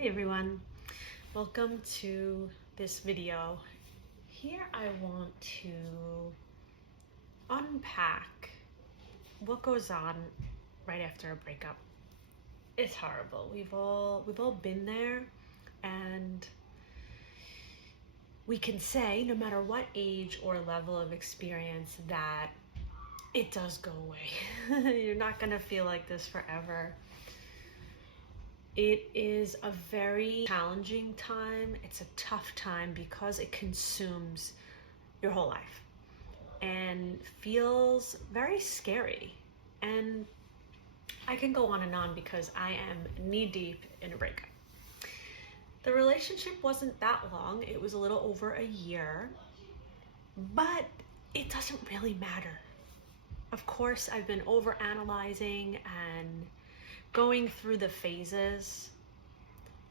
Hi everyone, welcome to this video. Here I want to unpack what goes on right after a breakup. It's horrible. We've all been there, and we can say, no matter what age or level of experience, that it does go away. You're not gonna feel like this forever. It is a very challenging time. It's a tough time because it consumes your whole life and feels very scary. And I can go on and on because I am knee deep in a breakup. The relationship wasn't that long. It was a little over a year, but it doesn't really matter. Of course, I've been overanalyzing and going through the phases,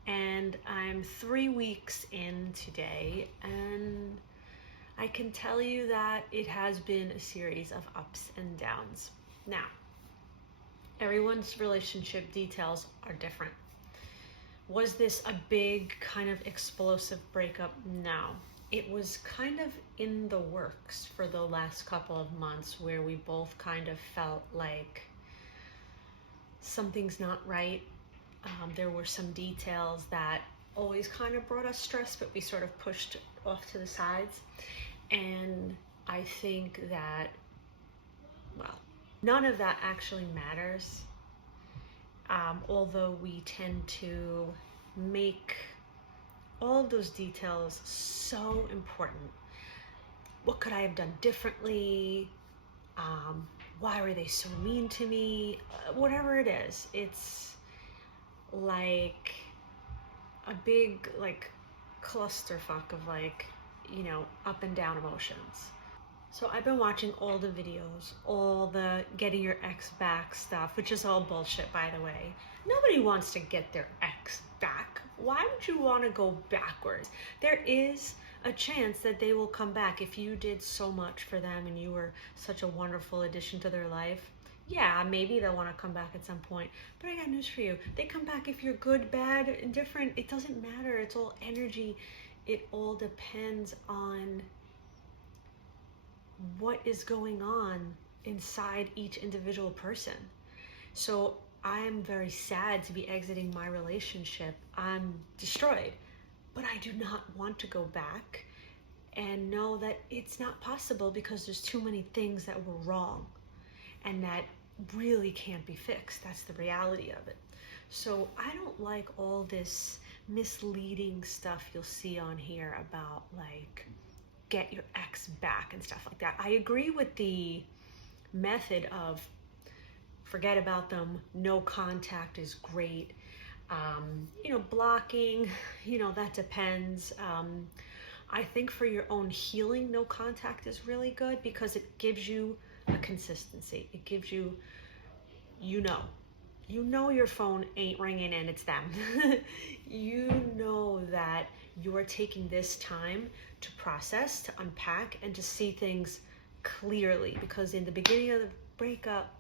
and I'm 3 weeks in today, and I can tell you that it has been a series of ups and downs. Now, everyone's relationship details are different. Was this a big kind of explosive breakup? No. It was kind of in the works for the last couple of months, where we both kind of felt like something's not right. There were some details that always kind of brought us stress, but we sort of pushed off to the sides. And I think that, well, none of that actually matters. Although we tend to make all of those details so important. What could I have done differently? Why were they so mean to me? Whatever it is, it's like a big clusterfuck of up and down emotions. So I've been watching all the videos, all the getting your ex back stuff, which is all bullshit, by the way. Nobody wants to get their ex back. Why would you want to go backwards? There is a chance that they will come back if you did so much for them and you were such a wonderful addition to their life. Yeah, maybe they'll want to come back at some point, but I got news for you. They come back if you're good, bad, indifferent. It doesn't matter. It's all energy. It all depends on what is going on inside each individual person. So I am very sad to be exiting my relationship. I'm destroyed, but I do not want to go back, and know that it's not possible because there's too many things that were wrong and that really can't be fixed. That's the reality of it. So I don't like all this misleading stuff you'll see on here about get your ex back and stuff like that. I agree with the method of forget about them, no contact is great. Blocking, that depends. I think for your own healing, no contact is really good because it gives you a consistency. It gives you, your phone ain't ringing and it's them. You know that you're taking this time to process, to unpack, and to see things clearly, because in the beginning of the breakup,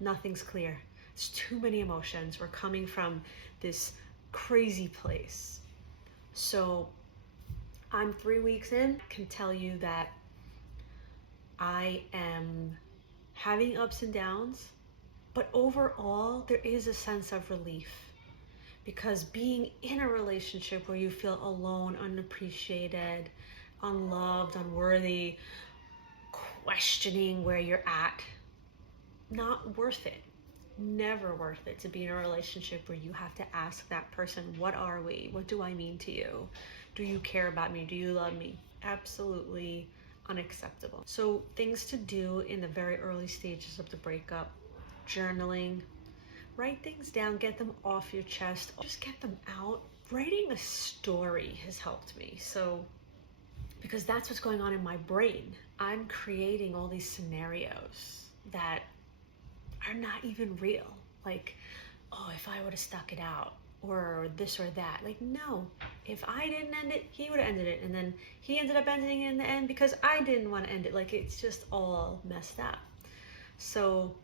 nothing's clear. It's too many emotions. We're coming from this crazy place. So I'm 3 weeks in. I can tell you that I am having ups and downs, but overall there is a sense of relief, because being in a relationship where you feel alone, unappreciated, unloved, unworthy, questioning where you're at, not worth it. Never worth it to be in a relationship where you have to ask that person, what are we? What do I mean to you? Do you care about me? Do you love me? Absolutely unacceptable. So things to do in the very early stages of the breakup: journaling, write things down, get them off your chest, just get them out. Writing a story has helped me. So, because that's what's going on in my brain. I'm creating all these scenarios that are not even real. If I would have stuck it out, or this or that. No, if I didn't end it, he would have ended it. And then he ended up ending it in the end because I didn't want to end it. It's just all messed up. So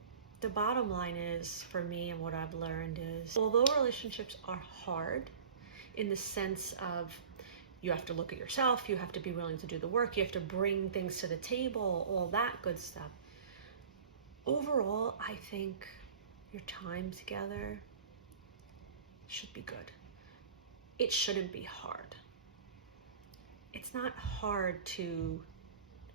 the bottom line is, for me, and what I've learned is, although relationships are hard, in the sense of you have to look at yourself, you have to be willing to do the work, you have to bring things to the table, all that good stuff. Overall, I think your time together should be good. It shouldn't be hard. It's not hard to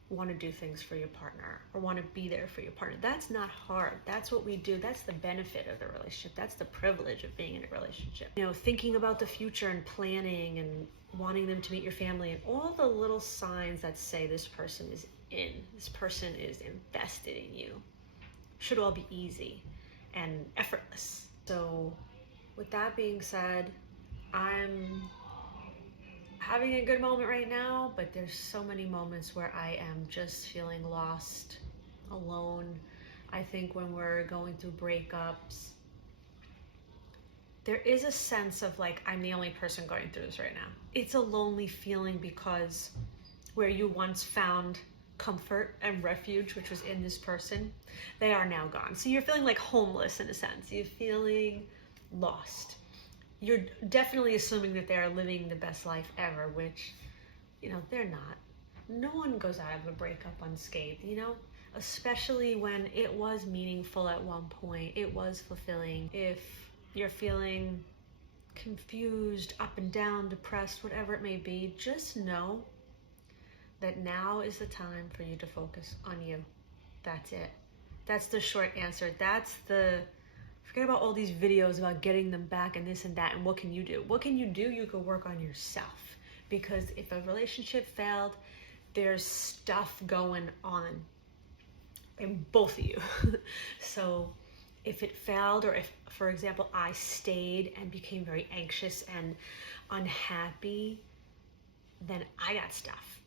want to do things for your partner or want to be there for your partner. That's not hard. That's what we do. That's the benefit of the relationship. That's the privilege of being in a relationship. Thinking about the future and planning and wanting them to meet your family and all the little signs that say this person is in, this person is invested in you, should all be easy and effortless. So with that being said, I'm having a good moment right now, but there's so many moments where I am just feeling lost, alone. I think when we're going through breakups, there is a sense of like, I'm the only person going through this right now. It's a lonely feeling because where you once found comfort and refuge, which was in this person, they are now gone. So you're feeling like homeless in a sense. You're feeling lost. You're definitely assuming that they're living the best life ever, which, they're not. No one goes out of a breakup unscathed, especially when it was meaningful at one point. It was fulfilling. If you're feeling confused, up and down, depressed, whatever it may be, just know that now is the time for you to focus on you. That's it. That's the short answer. Forget about all these videos about getting them back and this and that, and what can you do? What can you do? You can work on yourself. Because if a relationship failed, there's stuff going on in both of you. So if it failed, or if, for example, I stayed and became very anxious and unhappy, then I got stuff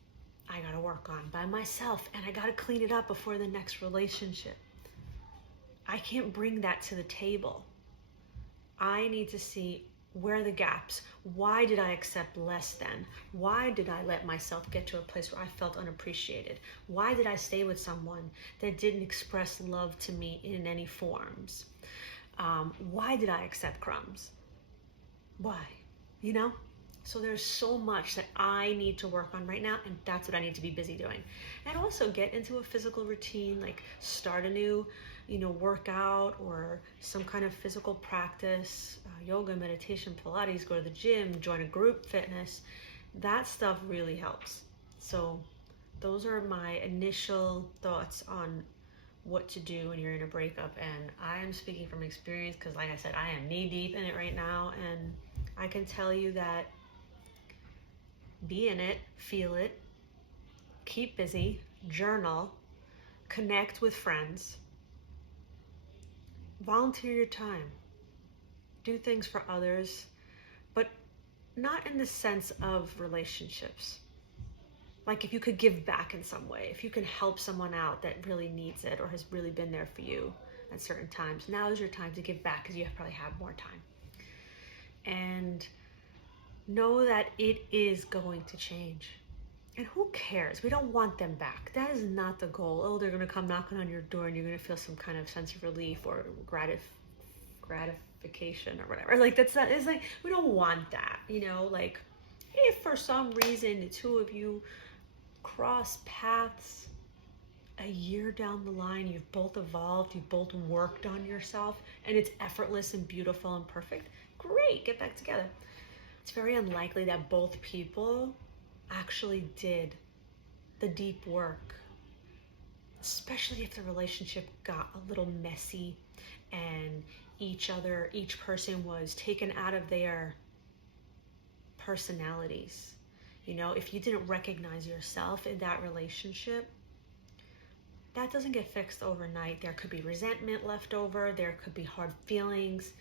I gotta work on by myself, and I gotta clean it up before the next relationship. I can't bring that to the table. I need to see where are the gaps. Why did I accept less than? Why did I let myself get to a place where I felt unappreciated? Why did I stay with someone that didn't express love to me in any forms? Why did I accept crumbs? Why? So there's so much that I need to work on right now, and that's what I need to be busy doing. And also get into a physical routine, like start a new workout or some kind of physical practice, yoga, meditation, Pilates, go to the gym, join a group fitness. That stuff really helps. So those are my initial thoughts on what to do when you're in a breakup. And I am speaking from experience because, like I said, I am knee deep in it right now. And I can tell you that be in it, feel it, keep busy, journal, connect with friends, volunteer your time, do things for others, but not in the sense of relationships. Like if you could give back in some way, if you can help someone out that really needs it or has really been there for you at certain times, now is your time to give back because you probably have more time. And know that it is going to change. And who cares? We don't want them back. That is not the goal. Oh, they're going to come knocking on your door and you're going to feel some kind of sense of relief or gratification or whatever. Like that's not, it's like, we don't want that, like if for some reason the two of you cross paths a year down the line, you've both evolved, you've both worked on yourself, and it's effortless and beautiful and perfect, great, get back together. It's very unlikely that both people actually did the deep work, especially if the relationship got a little messy and each person was taken out of their personalities. If you didn't recognize yourself in that relationship, that doesn't get fixed overnight. There could be resentment left over, there could be hard feelings,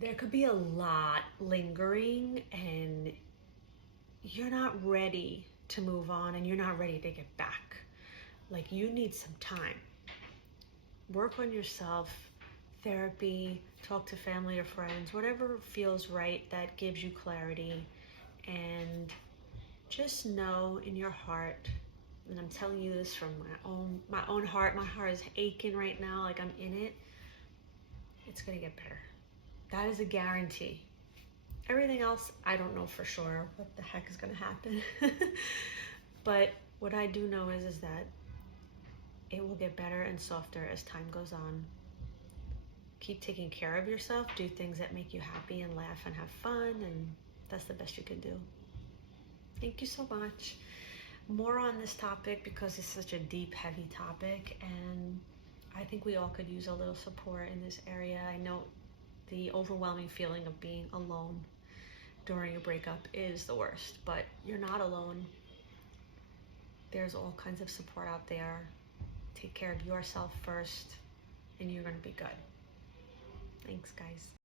there could be a lot lingering, and you're not ready to move on and you're not ready to get back. Like, you need some time. Work on yourself, therapy, talk to family or friends, whatever feels right that gives you clarity. And just know in your heart, and I'm telling you this from my own heart, my heart is aching right now, like I'm in it, it's gonna get better. That is a guarantee. Everything else, I don't know for sure what the heck is going to happen. But what I do know is that it will get better and softer as time goes on. Keep taking care of yourself. Do things that make you happy and laugh and have fun, and that's the best you can do. Thank you so much. More on this topic because it's such a deep, heavy topic, and I think we all could use a little support in this area. I know the overwhelming feeling of being alone during a breakup is the worst, but you're not alone. There's all kinds of support out there. Take care of yourself first, and you're going to be good. Thanks, guys.